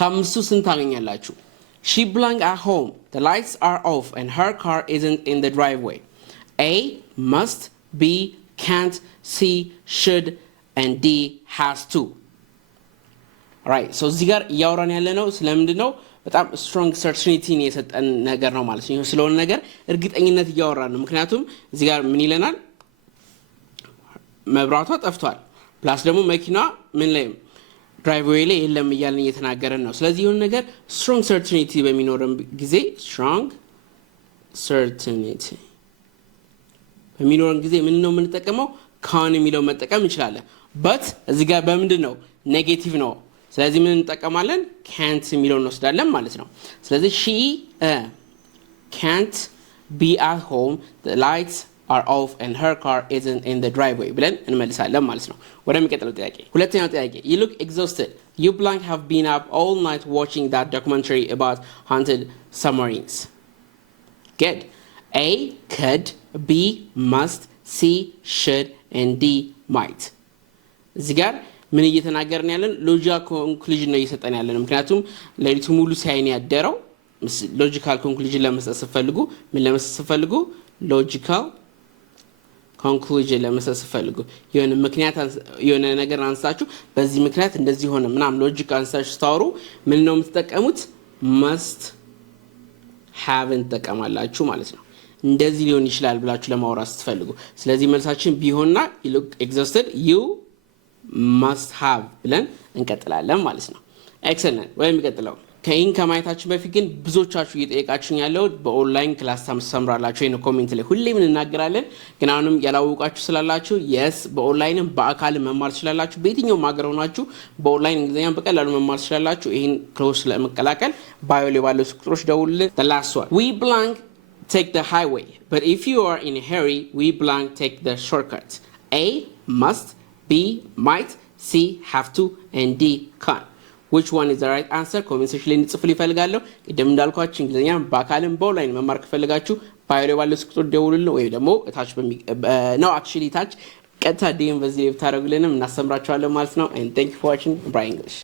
ከአምስቱ ስንት ታገኛላችሁ? She belongs at home. The lights are off and her car isn't in the driveway. A, must. B, can't. C, should. And D, has to. Alright, so እዚህ ጋር እያወራን ያለ ነው ስለምንድን ነው? በጣም ስትሮንግ ሰርቲኒቲን የሰጠን ነገር ነው ማለት ነው። ስለሆነ ነገር እርግጠኝነት እያወራን ነው። ምክንያቱም እዚህ ጋር ምን ይለናል? መብራቷ ጠፍቷል። ፕላስ ደግሞ መኪናዋ ምን ላይ ድራይቭዌይ ላይ የለም እያልን እየተናገረን ነው። ስለዚህ ይሁን ነገር ስትሮንግ ሰርቲኒቲ በሚኖረን ጊዜ ስትሮንግ ሰርቲኒቲ በሚኖረን ጊዜ ምን ነው የምንጠቀመው? ካን የሚለው መጠቀም እንችላለን። በት እዚህ ጋር በምንድን ነው? ኔጌቲቭ ነው። ስለዚህ ምን እንጠቀማለን? ካንት የሚለውን እንወስዳለን ማለት ነው። ስለዚህ she can't be at home, the lights are off and her car isn't in the driveway ብለን እንመልሳለን ማለት ነው። ወደሚቀጥለው ጥያቄ ሁለተኛው ጥያቄ you look exhausted. You blank have been up all night watching that documentary about haunted submarines. Good. A, could. B, must. C, should. And D, might. እዚህ ጋር ምን እየተናገርን ያለን? ሎጂካል ኮንክሉዥን ነው እየሰጠን ያለን። ምክንያቱም ለሊቱ ሙሉ ሳይን ያደረው ሎጂካል ኮንክሉዥን ለመስጠት ስትፈልጉ ምን ለመስጠት ስትፈልጉ ሎጂካል ኮንክሉዥን ለመስጠት ስትፈልጉ የሆነ ምክንያት የሆነ ነገር አንስታችሁ በዚህ ምክንያት እንደዚህ ሆነ ምናምን ሎጂክ አንስታችሁ ስታወሩ ምን ነው የምትጠቀሙት? must have እንጠቀማላችሁ ማለት ነው። እንደዚህ ሊሆን ይችላል ብላችሁ ለማውራት ስትፈልጉ ስለዚህ መልሳችን ቢሆንና you look exhausted you must have ብለን እንቀጥላለን ማለት ነው። ኤክሰለንት። ወይም ይቀጥላል። ከይን ከማየታችን በፊት ግን ብዙዎቻችሁ እየጠየቃችሁኝ ያለው በኦንላይን ክላስ ታስተምራላችሁ ወይ ነው ኮሜንት ላይ ሁሌም እንናገራለን። ግን አሁንም ያላወቃችሁ ስላላችሁ yes በኦንላይንም በአካልም መማር ትችላላችሁ። በየትኛውም ሀገር ሆናችሁ በኦንላይን እንግሊዝኛን በቀላሉ መማር ትችላላችሁ። ይሄን ክሮስ ለመቀላቀል ባዮ ላይ ባለው ቁጥሮች ደውሉልን። the last one we blank take the highway but if you are in a hurry we blank take the shortcut. A, must. B, might. C, have to. And D, can. which one is the right answer? comment section ላይ እንጽፉልኝ እፈልጋለሁ። ቅድም እንዳልኳችሁ እንግሊዝኛ በአካልም በኦንላይን መማር ከፈለጋችሁ ባዮ ባለው ቁጥር ደውሉልን ወይ ደግሞ ታች ነው actually ታች ቀጥታ ዲኤም በዚህ ላይ ብታረጉልንም እናስተምራችኋለን ማለት ነው። and thank you for watching Brian English